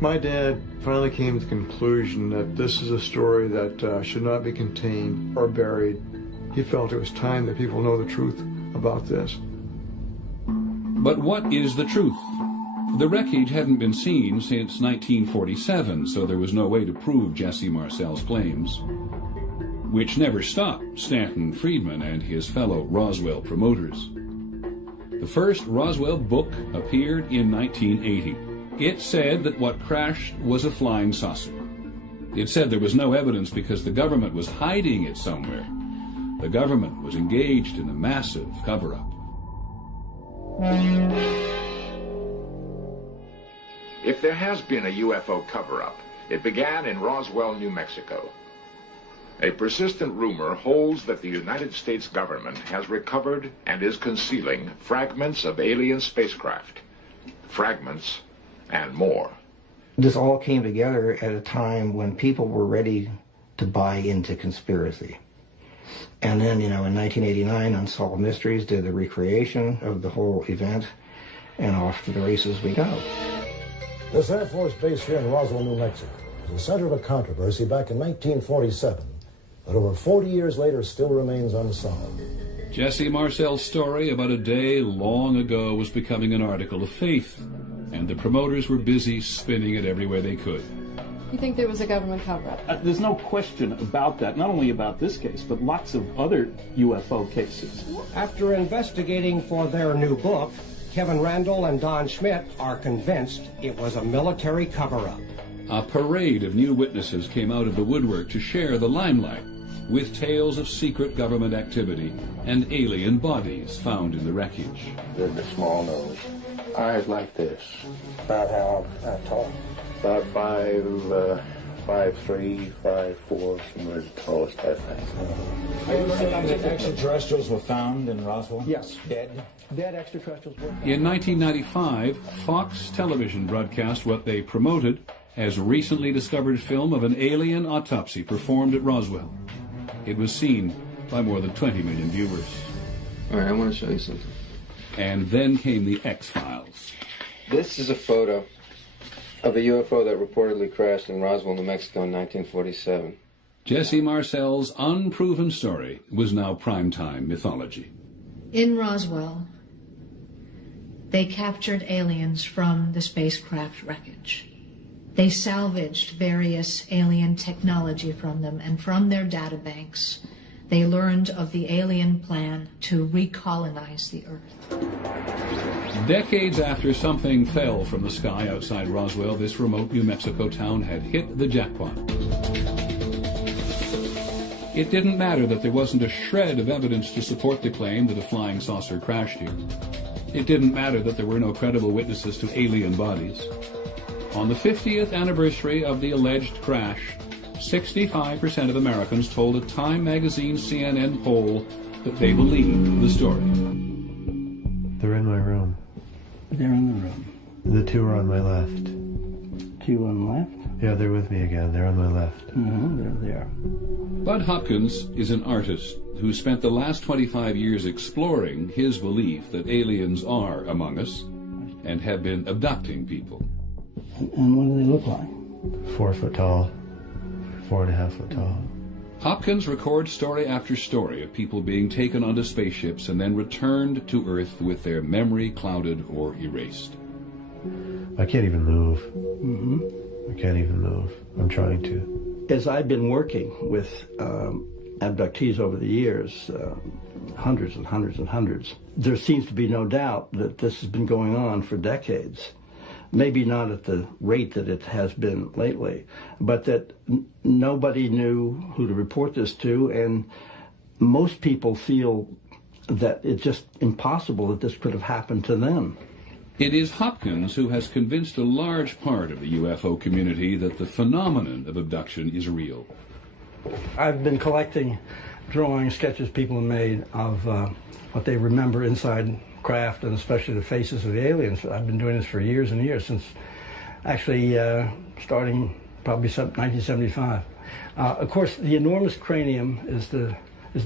My dad finally came to the conclusion that this is a story that should not be contained or buried. He felt it was time that people know the truth about this. But what is the truth? The wreckage hadn't been seen since 1947, so there was no way to prove Jesse Marcel's claims, which never stopped Stanton Friedman and his fellow Roswell promoters. The first Roswell book appeared in 1980. It said that what crashed was a flying saucer. It said there was no evidence because the government was hiding it somewhere. The government was engaged in a massive cover-up. If there has been a UFO cover-up, it began in Roswell, New Mexico. A persistent rumor holds that the United States government has recovered and is concealing fragments of alien spacecraft. Fragments and more. This all came together at a time when people were ready to buy into conspiracy. And then, in 1989, Unsolved Mysteries did the recreation of the whole event, and off to the races we go. This Air Force base here in Roswell, New Mexico, was the center of a controversy back in 1947 that over 40 years later still remains unsolved. Jesse Marcel's story about a day long ago was becoming an article of faith, and the promoters were busy spinning it every way they could. You think there was a government cover-up? There's no question about that, not only about this case, but lots of other UFO cases. After investigating for their new book, Kevin Randall and Don Schmidt are convinced it was a military cover-up. A parade of new witnesses came out of the woodwork to share the limelight with tales of secret government activity and alien bodies found in the wreckage. The small nose, eyes like this, about how tall? About 5'3", 5'4", somewhere the tallest I think. Are you saying that extraterrestrials were found in Roswell? Yes. Dead? Dead extraterrestrials were found. In 1995, Fox Television broadcast what they promoted as recently discovered film of an alien autopsy performed at Roswell. It was seen by more than 20 million viewers. All right, I want to show you something. And then came the X-Files. This is a photo of a UFO that reportedly crashed in Roswell, New Mexico in 1947. Jesse Marcel's unproven story was now primetime mythology. In Roswell, they captured aliens from the spacecraft wreckage. They salvaged various alien technology from them, and from their databanks, they learned of the alien plan to recolonize the Earth. Decades after something fell from the sky outside Roswell, this remote New Mexico town had hit the jackpot. It didn't matter that there wasn't a shred of evidence to support the claim that a flying saucer crashed here. It didn't matter that there were no credible witnesses to alien bodies. On the 50th anniversary of the alleged crash, 65% of Americans told a Time magazine CNN poll that they believed the story. They're in my room. They're in the room. The two are on my left. Two on the left? Yeah, they're with me again. They're on my left. They're there. Bud Hopkins is an artist who spent the last 25 years exploring his belief that aliens are among us and have been abducting people. And what do they look like? 4 foot tall, 4.5 foot tall. Hopkins records story after story of people being taken onto spaceships and then returned to Earth with their memory clouded or erased. I can't even move. I can't even move. I'm trying to. As I've been working with abductees over the years, hundreds and hundreds and hundreds, there seems to be no doubt that this has been going on for decades. Maybe not at the rate that it has been lately, but that nobody knew who to report this to, and most people feel that it's just impossible that this could have happened to them. It is Hopkins who has convinced a large part of the UFO community that the phenomenon of abduction is real. I've been collecting drawings, sketches people have made of what they remember inside craft, and especially the faces of the aliens. I've been doing this for years and years, since actually starting probably 1975. Of course, the enormous cranium is the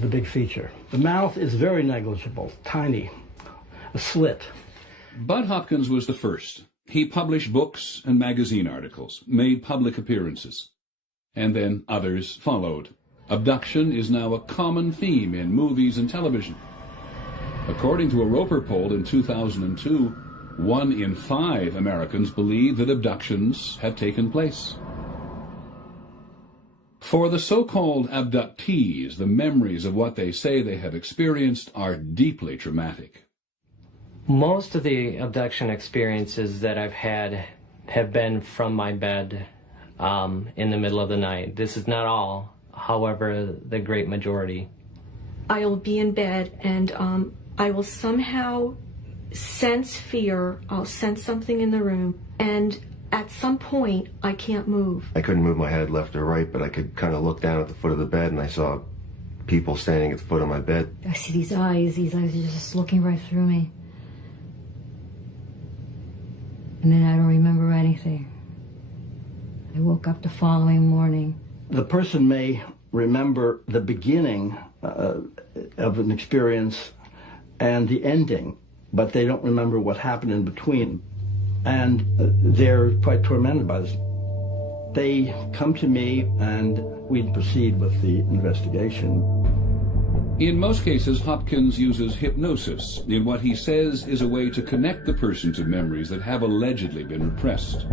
big feature. The mouth is very negligible, tiny, a slit. Bud Hopkins was the first. He published books and magazine articles, made public appearances, and then others followed. Abduction is now a common theme in movies and television. According to a Roper poll in 2002, 1 in 5 Americans believe that abductions have taken place. For the so-called abductees, the memories of what they say they have experienced are deeply traumatic. Most of the abduction experiences that I've had have been from my bed in the middle of the night. This is not all, however, the great majority. I'll be in bed and I will somehow sense fear. I'll sense something in the room, and at some point I can't move. I couldn't move my head left or right, but I could kind of look down at the foot of the bed, and I saw people standing at the foot of my bed. I see these eyes are just looking right through me. And then I don't remember anything. I woke up the following morning. The person may remember the beginning of an experience and the ending, but they don't remember what happened in between. And they're quite tormented by this. They come to me and we proceed with the investigation. In most cases, Hopkins uses hypnosis in what he says is a way to connect the person to memories that have allegedly been repressed.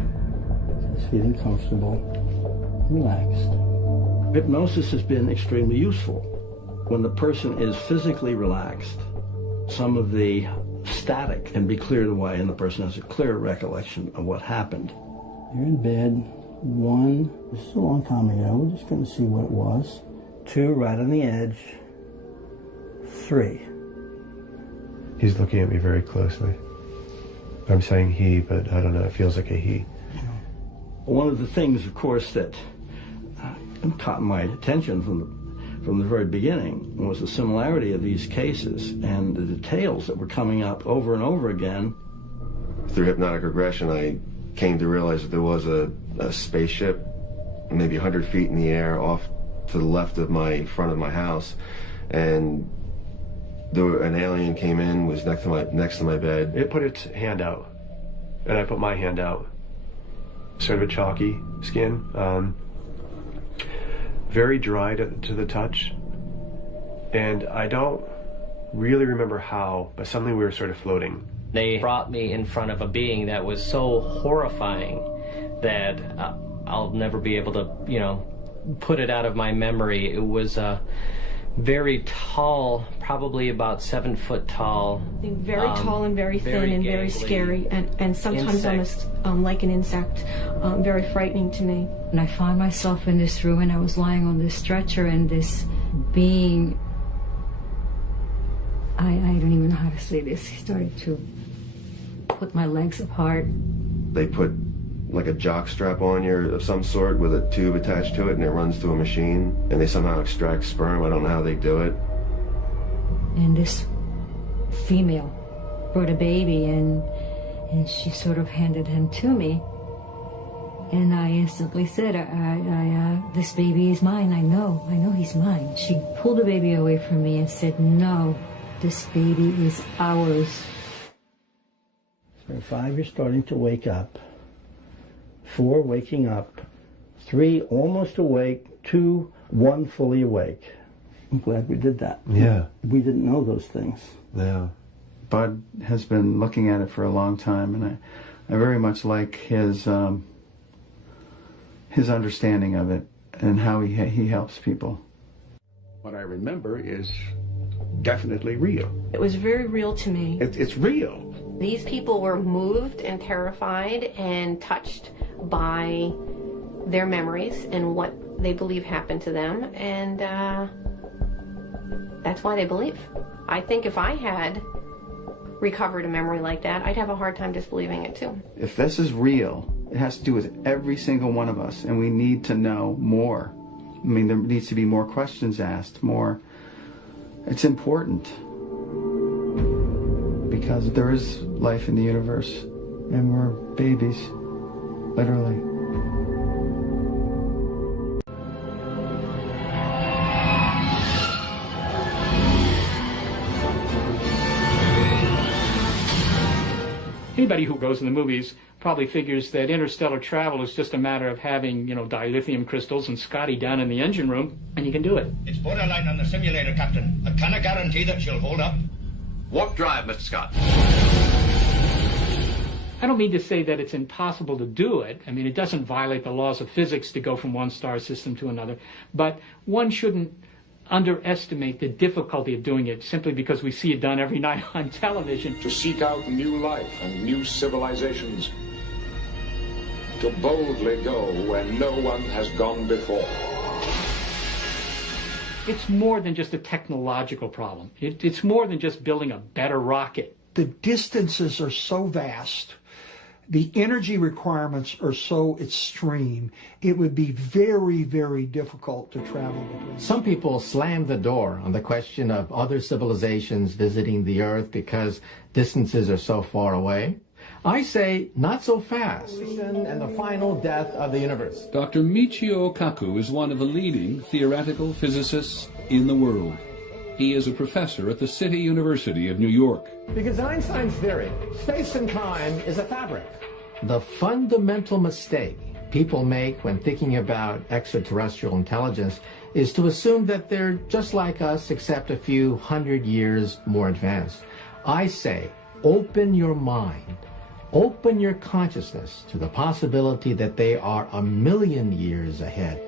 Just feeling comfortable. relaxed. Hypnosis has been extremely useful. When the person is physically relaxed, some of the static can be cleared away and the person has a clear recollection of what happened. You're in bed. 1, this is a long time ago, we're just going to see what it was. 2, right on the edge. 3. He's looking at me very closely. I'm saying he, but I don't know, it feels like a he. One of the things, of course, that caught my attention from the very beginning was the similarity of these cases and the details that were coming up over and over again. Through hypnotic regression, I came to realize that there was a spaceship maybe 100 feet in the air off to the left of front of my house, and an alien came in, was next to my bed. It put its hand out, and I put my hand out. Sort of a chalky skin, very dry to the touch, and I don't really remember how, but suddenly we were sort of floating. They brought me in front of a being that was so horrifying that I'll never be able to, put it out of my memory. It was very tall, probably about 7 foot tall. Very tall and very thin and very scary, and sometimes almost like an insect. Very frightening to me. And I found myself in this room, and I was lying on this stretcher, and this being, I don't even know how to say this, he started to put my legs apart. They put like a jock strap on you of some sort with a tube attached to it, and it runs through a machine, and they somehow extract sperm. I don't know how they do it. And this female brought a baby, and she sort of handed him to me. And I instantly said, this baby is mine. I know he's mine. She pulled the baby away from me and said, no, this baby is ours. So 5, you're starting to wake up. 4, waking up. 3, almost awake. 2, 1, fully awake. I'm glad we did that. Yeah. We didn't know those things. Yeah. Bud has been looking at it for a long time, and I very much like his understanding of it and how he helps people. What I remember is definitely real. It was very real to me. It's real. These people were moved and terrified and touched by their memories and what they believe happened to them, and that's why they believe. I think if I had recovered a memory like that, I'd have a hard time disbelieving it too. If this is real, it has to do with every single one of us, and we need to know more. I mean, there needs to be more questions asked, more. It's important. Because there is life in the universe, and we're babies, literally. Anybody who goes in the movies probably figures that interstellar travel is just a matter of having, dilithium crystals and Scotty down in the engine room, and you can do it. It's borderline on the simulator, Captain. I cannot guarantee that she'll hold up. Warp drive, Mr. Scott. I don't mean to say that it's impossible to do it. I mean, it doesn't violate the laws of physics to go from one star system to another. But one shouldn't underestimate the difficulty of doing it simply because we see it done every night on television. To seek out new life and new civilizations. To boldly go where no one has gone before. It's more than just a technological problem. It's more than just building a better rocket. The distances are so vast. The energy requirements are so extreme. It would be very, very difficult to travel between. Some people slam the door on the question of other civilizations visiting the Earth because distances are so far away. I say, not so fast. And the final death of the universe. Dr. Michio Kaku is one of the leading theoretical physicists in the world. He is a professor at the City University of New York. Because Einstein's theory, space and time is a fabric. The fundamental mistake people make when thinking about extraterrestrial intelligence is to assume that they're just like us, except a few 100 years more advanced. I say, open your mind. Open your consciousness to the possibility that they are 1,000,000 years ahead.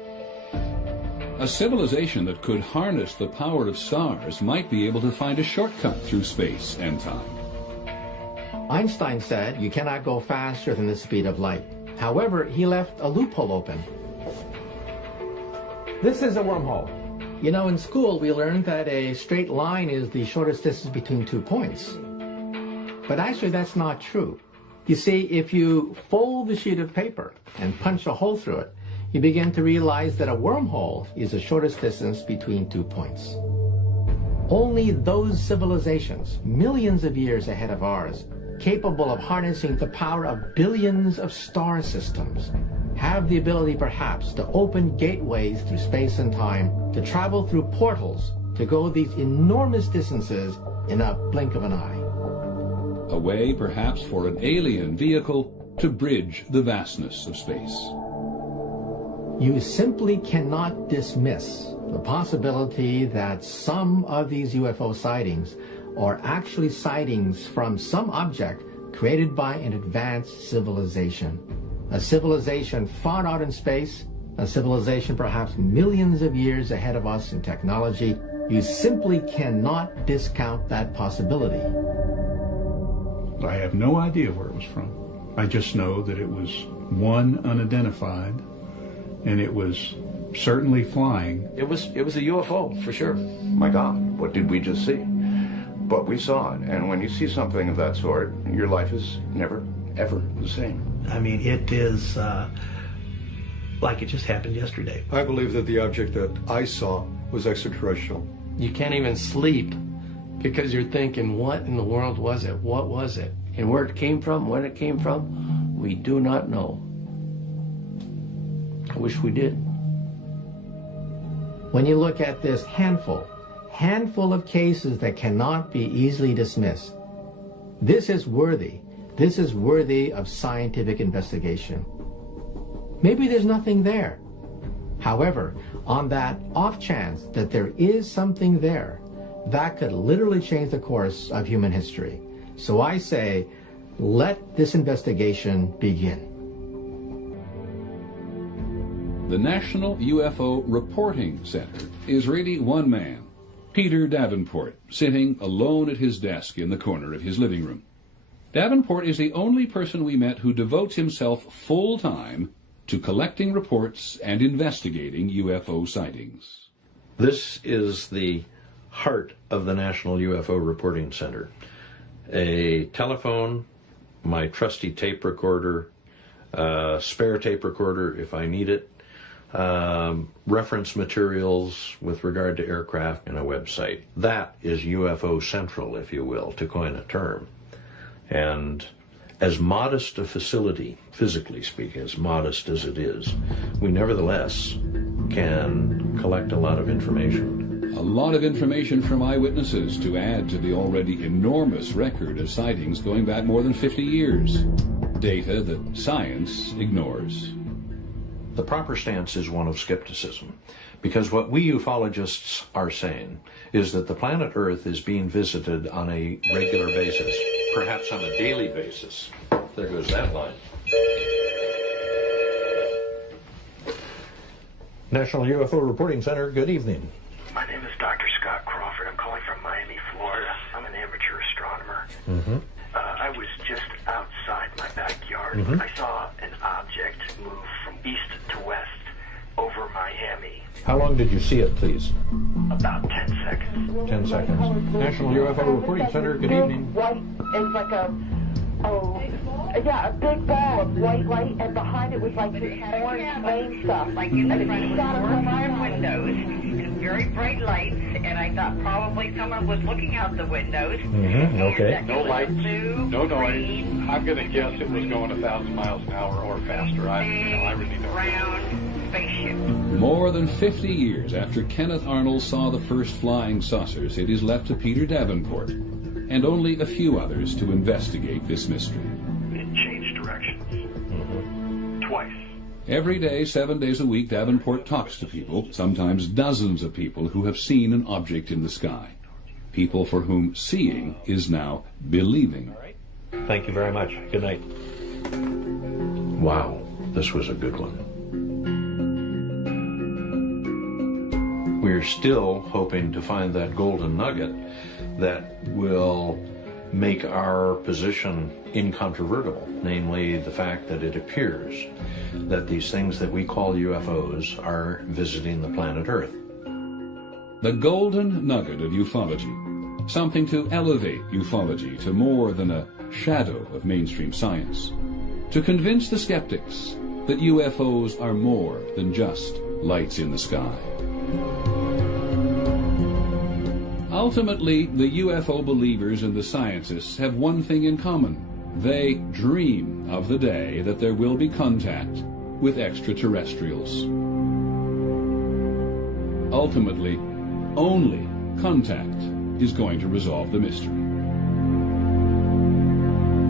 A civilization that could harness the power of stars might be able to find a shortcut through space and time. Einstein said you cannot go faster than the speed of light. However, he left a loophole open. This is a wormhole. You know, in school we learned that a straight line is the shortest distance between 2 points. But actually that's not true. You see, if you fold the sheet of paper and punch a hole through it, you begin to realize that a wormhole is the shortest distance between 2 points. Only those civilizations, millions of years ahead of ours, capable of harnessing the power of billions of star systems, have the ability perhaps to open gateways through space and time, to travel through portals, to go these enormous distances in a blink of an eye. A way, perhaps, for an alien vehicle to bridge the vastness of space. You simply cannot dismiss the possibility that some of these UFO sightings are actually sightings from some object created by an advanced civilization. A civilization far out in space, a civilization perhaps millions of years ahead of us in technology. You simply cannot discount that possibility. I have no idea where it was from. I just know that it was one unidentified, and it was certainly flying. It was a UFO, for sure. My God, what did we just see? But we saw it, and when you see something of that sort, your life is never, ever the same. I mean, it is like it just happened yesterday. I believe that the object that I saw was extraterrestrial. You can't even sleep because you're thinking, what in the world was it? What was it? And where it came from, when it came from, we do not know. I wish we did. When you look at this handful of cases that cannot be easily dismissed, this is worthy of scientific investigation. Maybe there's nothing there. However, on that off chance that there is something there, that could literally change the course of human history. So I say, let this investigation begin. The National UFO Reporting Center is really one man, Peter Davenport, sitting alone at his desk in the corner of his living room. Davenport is the only person we met who devotes himself full-time to collecting reports and investigating UFO sightings. This is the heart of the National UFO Reporting Center. A telephone, my trusty tape recorder, spare tape recorder if I need it, reference materials with regard to aircraft, and a website. That is UFO Central, if you will, to coin a term. And as modest a facility, physically speaking, as modest as it is, we nevertheless can collect a lot of information. A lot of information from eyewitnesses to add to the already enormous record of sightings going back more than 50 years. Data that science ignores. The proper stance is one of skepticism, because what we ufologists are saying is that the planet Earth is being visited on a regular basis, perhaps on a daily basis. There goes that line. National UFO Reporting Center, good evening. My name is Dr. Scott Crawford. I'm calling from Miami, Florida. I'm an amateur astronomer. Mm-hmm. I was just outside my backyard. Mm-hmm. I saw an object move from east to west over Miami. How long did you see it, please? About 10 seconds. 10 seconds. National UFO Reporting Center, good evening. White is like a big ball of white light, and behind it was like this orange flame stuff. Like in the front of 4 or 5 windows, and very bright lights, and I thought probably someone was looking out the windows. Mm-hmm. Okay. No lights, no noise. I'm going to guess it was going 1,000 miles an hour or faster. I really don't know. Round spaceship. More than 50 years after Kenneth Arnold saw the first flying saucers, it is left to Peter Davenport and only a few others to investigate this mystery. It changed directions. Mm-hmm. Twice. Every day, 7 days a week, Davenport talks to people, sometimes dozens of people, who have seen an object in the sky. People for whom seeing is now believing. Thank you very much. Good night. Wow, this was a good one. We're still hoping to find that golden nugget that will make our position incontrovertible, namely the fact that it appears that these things that we call UFOs are visiting the planet Earth. The golden nugget of ufology, something to elevate ufology to more than a shadow of mainstream science, to convince the skeptics that UFOs are more than just lights in the sky. Ultimately, the UFO believers and the scientists have one thing in common. They dream of the day that there will be contact with extraterrestrials. Ultimately, only contact is going to resolve the mystery.